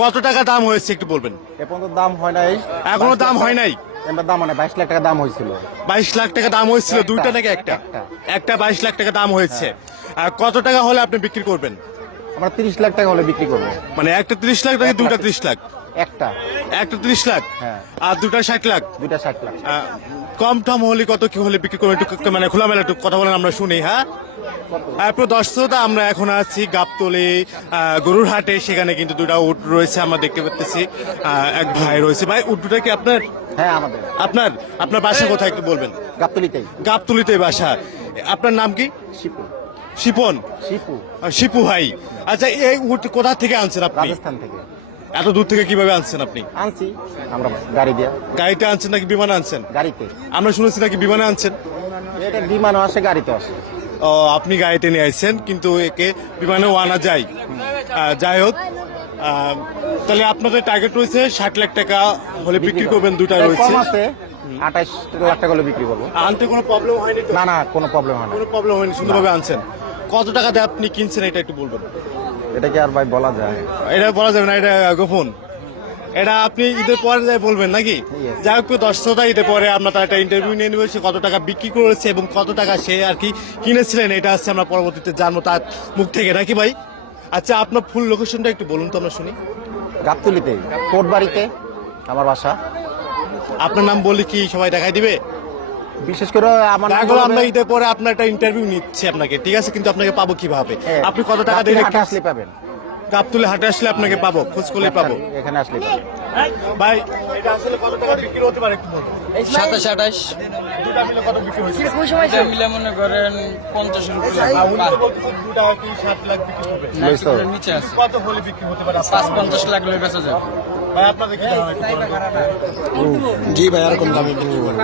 কত টাকা দাম হয়েছে একটু বলবেন? এ পর্যন্ত দাম হয় নাই, এখনো দাম হয় নাই। এবার দাম হয় না, 22 লাখ টাকা দাম হয়েছিল। 22 লাখ টাকা দাম হয়েছিল, একটা, দুইটা নাকি একটা? একটা। একটা 22 লাখ টাকা দাম হয়েছে। আর কত টাকা হলে আপনি বিক্রি করবেন? আমরা 30 লাখ টাকা হলে বিক্রি করবো। মানে একটা 30 লাখ নাকি দুইটা 30 লাখ? একটা একটা 30 লাখ হ্যাঁ, আর দুটা 60 লাখ। দুইটা 60 লাখ। কম টম হলে কত কি হলে বিক্রি করবেন একটু মানে খোলামেলা একটু কথা বলেন, আমরা শুনি। হ্যাঁ, পুরো দর্শকরা আমরা এখন আছি গাবতলী গরুর হাটে, সেখানে কিন্তু দুটা উট রয়েছে আমরা দেখতে পাচ্ছি। এক ভাই রয়েছে। ভাই, উট দুটা কি আপনার? হ্যাঁ আমাদের। আপনার আপনার বাসা কোথায় একটু বলবেন? গাবতলীতেই। গাবতলীতে বাসা। আপনার নাম কি? শিপু। শিপন? শিপু। শিপু ভাই। আচ্ছা, এই উট কোথা থেকে আনছেন আপনি? রাজস্থান থেকে এত দূর থেকে কিভাবে আনছেন আপনি? আনছি আমরা গাড়ি দিয়ে। গাড়িতে আনছেন নাকি বিমানে আনছেন? গাড়িতে। আমরা শুনেছি নাকি বিমানে আনছেন। এটা বিমানও আসে, গাড়িতে আসে। ও, আপনি গাড়িতে নিয়ে আসছেন, কিন্তু একে বিমানেও আনা যায়। যাই হোক, তাহলে আপনাদের টার্গেট রয়েছে 60 লাখ টাকা হলে বিক্রি করবেন। দুটা রয়েছে, কম আছে 28 লাখ টাকা হলে বিক্রি করবো। আনতে কোনো প্রবলেম হয়নি তো? না না, কোনো প্রবলেম হয় না। কোনো প্রবলেম হয়নি, সুন্দরভাবে আনছেন। কত টাকা দিয়ে আপনি কিনছেন এটা একটু বলবেন? এটা কি আর ভাই বলা যায়? এটা বলা যাবে না, এটা গোপন। এটা আপনি ঈদের পরে যাই বলবেন নাকি? Yes. যাই হোক, দর্শকরা ঈদের পরে আমরা তার একটা ইন্টারভিউ নিয়ে নেবো, সে কত টাকা বিক্রি করেছে এবং কত টাকা সে আর কি কিনেছিলেন, এটা হচ্ছে আমরা পরবর্তীতে জানবো তার মুখ থেকে, নাকি ভাই? আচ্ছা, আপনার ফুল লোকেশনটা একটু বলুন তো আমরা শুনি। গাবতলীতে কোটবাড়িতে আমার বাসা। আপনার নাম বললে কি সবাই দেখাই দিবে? বিশেষ করে আমার নাম তারপরে আমরা বলবে- ঈদের পরে আপনার একটা ইন্টারভিউ নিচ্ছি আপনাকে, ঠিক আছে? কিন্তু আপনাকে পাবো কিভাবে? হ্যাঁ, আপনি কত টাকা গাবতলী দিয়ে হাটে আসলে পাবেন। গাবতলী হাটে আসলে আপনাকে পাবো, খোঁজ করলে পাবো। এখানে আসলে পাবেন। ভাই, এটা আসলে কত টাকা বিক্রি হতে পারে একটু বলুন? 27 28 দুটা মিলে কত বিক্রি হয়েছে? এটা মিলে মনে করেন 50 আর রুপিয়া উনি তো বলতেছেন দুটা কি 7 লাখ বিক্রি হবে। না, একটু করে নিচে আছে কত হলে বিক্রি হতে পারে? 50 লাখ লই বেচা যায়। ভাই, আপনাদের কি ধারণা একটু বলুন? জি ভাই, এরকম দামে বিক্রি করবো।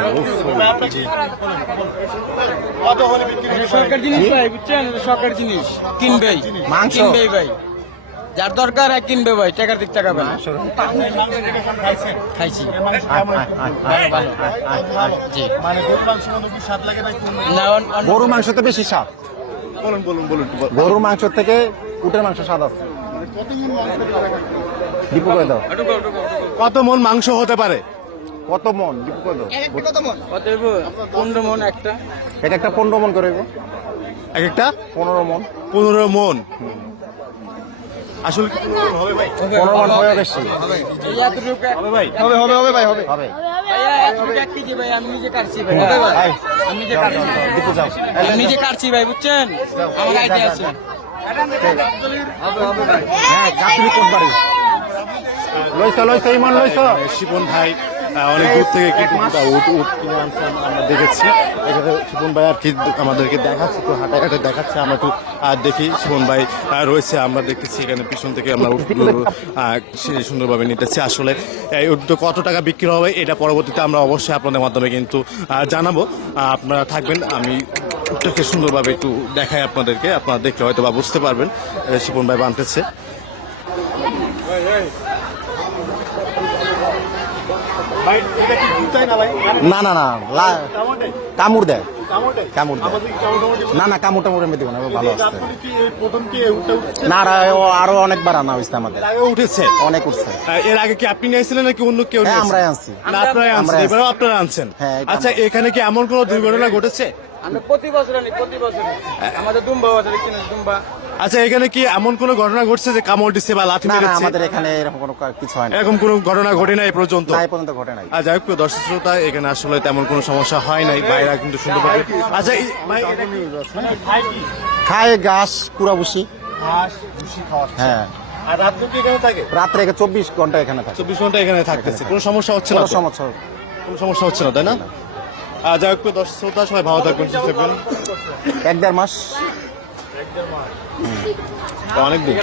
ভাই, আপনার কি ধারণা? কত হলে বিক্রি হতে পারে? সরকার জিনিস ভাই, বুঝছেন? সরকার জিনিস কিনবেই, মাংস। কিনবেই ভাই, যার দরকার হয় কিনবে ভাই, টাকার দিক টাকা পাবে। খাইছি জি। মানে গরুর মাংস মনে কি 7 লাখের নাকি? না, গরুর মাংস তো বেশি স্বাদ। বলুন বলুন বলুন একটু বলুন। গরুর মাংস থেকে উটের মাংস স্বাদ আছে। দীপু করে দাও। কত মন মাংস হতে পারে? কত মন? দীপু করে দাও। কত হইব? 15 মন একটা। এটা একটা 15 মন করে হইব। এক একটা 15 মন। 15 মন। আসলে কি 15 মন হবে ভাই? 15 মন হয়ে বেশি এই এতটুকু হবে ভাই? হবে হবে হবে ভাই, হবে হবে। ভাইয়া, এতটুকু এক কেজি ভাই, আমি নিজে কাটছি ভাই। ভাই, আমি নিজে কাটছি, দীপু যাও। আমি নিজে কাটছি ভাই, বুঝছেন? আমার আইডিয়া আছে। হ্যাঁ, গাবতলী কোটবাড়ি। লইছো লইছো ইমান লইছো। শিপন ভাই অনেক দূর থেকে কিন্তু দুটা উট কিনে আনছে, আমরা দেখেছি। এখানে শিপন ভাই আর কি আমাদেরকে দেখাচ্ছে, তো হাঁটা হাঁটা দেখাচ্ছে। আমরা একটু দেখি। শিপন ভাই রয়েছে, আমরা দেখতেছি এখানে পিছন থেকে আমরা উটগুলো সুন্দরভাবে নিতেছি। আসলে এই উটগুলো কত টাকা বিক্রি হবে এটা পরবর্তীতে আমরা অবশ্যই আপনাদের মাধ্যমে কিন্তু জানাবো। আপনারা থাকবেন, আমি উটটাকে সুন্দরভাবে একটু দেখাই আপনাদেরকে, আপনারা দেখলে হয়তো বা বুঝতে পারবেন। শিপন ভাই বানতেছে। না না না, কামড় দেয়। কামড় দেয়। না না, কামড় টামড় এমনি দিব না, ভালো আছে। না ও আরো অনেকবার আনা হয়েছে আমাদের। উঠেছে, অনেক উঠছে। এর আগে কি আপনি নিয়েছিলেন নাকি অন্য কেউ? হ্যাঁ, নিয়েছে? আমরাই আনছি। না, আপনারাই আনছেন, আমরাই এবারেও আপনারা আনছেন। হ্যাঁ, এটা আচ্ছা, আমরা। এখানে কি এমন কোনো দুর্ঘটনা ঘটেছে? আমরা প্রতি বছর আনি, প্রতি বছর। আমাদের দুম্বা আছে, দেখছেন দুম্বা। আচ্ছা, এখানে কি এমন কোনো ঘটনা ঘটছে যে কামড় দিচ্ছে বা লাথি না না, মেরেছে? আমাদের এখানে এরকম কোনো কিছু হয় না। এরকম কোনো ঘটনা ঘটে নাই এ পর্যন্ত? না, এই পর্যন্ত ঘটে নাই। যাই হোক, প্রিয় দর্শক শ্রোতা, এখানে আসলে তেমন কোনো সমস্যা হয় নাই, বাইরা কিন্তু সুন্দরভাবে। আচ্ছা, ভাই, এটা কি? খায় ঘাস, কুড়া ভুসি। হ্যাঁ, আর রাত্রে কি এখানে থাকে? রাত্রে 24 ঘন্টা এখানে থাকে। 24 ঘন্টা এখানে থাকতেছে, কোনো সমস্যা হচ্ছে না কোনো তো? সমস্যা কোনো সমস্যা হচ্ছে না, তাই না? যাই হোক, প্রিয় দর্শক শ্রোতা, সবাই ভালো থাকবেন, সুস্থ থাকবেন। 1-1.5 মাস। অনেক দিন।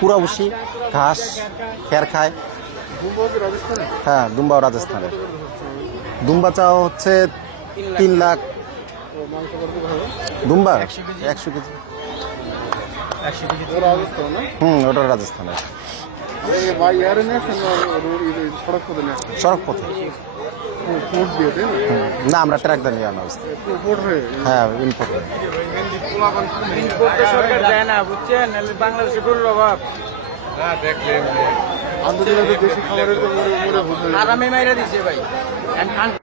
কুড়া ভুসি, ঘাস, খের খায়। হ্যাঁ, দুম্বাও রাজস্থানের। দুম্বা চাও হচ্ছে 3 লাখ। দুম্বা 100 কেজি। ওটা রাজস্থানের। সড়ক পথে। না, আমরা ট্রাক দিয়ে নিয়ে আনা হয়েছে। হ্যাঁ, ইম্পোর্ট। সরকার দেয় না, বুঝছেন? বাংলাদেশে গরুর অভাব। আরামে মাইরা দিছে ভাই